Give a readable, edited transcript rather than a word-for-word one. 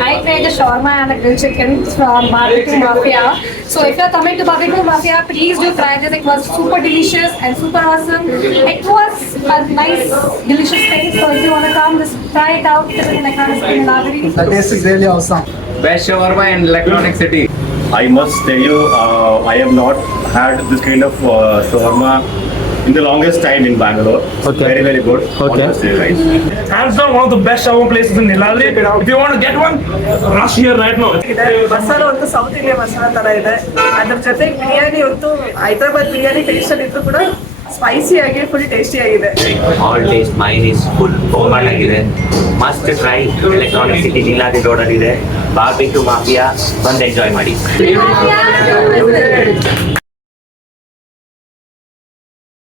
I tried the shawarma and the grilled chicken from Bbq Mafia. So if you're coming to Bbq Mafia, please do try this. It was super delicious and super awesome. It was a nice, delicious thing. So if you want to come, just try it out. It is in Nagari. The taste is really awesome. Best shawarma in Electronic City. I must tell you, I have not had this kind of shawarma in the longest time in Bangalore. Okay. Very, very good. Okay. Honestly, right? Hands down, one of the best shawarma places in Niladri. If you want to get one, rush here right now. Masala ಒಂದು south India masala ತರ ಇದೆ. ಅದ್ರ ಜೊತೆ ಬಿರಿಯಾನಿ ಒಂದು Hyderabad biryani taste ಅಲ್ಲಿ ಇದ್ರು ಕೂಡ spicy ಆಗಿ ಫುಲ್ ಟೇಸ್ಟಿ ಆಗಿದೆ. All taste main is full ಬೋಮಾಟ್ ಆಗಿದೆ. Must try. Electronic City Neeladri road ಅಲ್ಲಿ ಇದೆ. ಬಾರ್ಬಿಕ್ಯೂ ಮಾಫಿಯಾ ಬಂದು ಎಂಜಾಯ್ ಮಾಡಿ.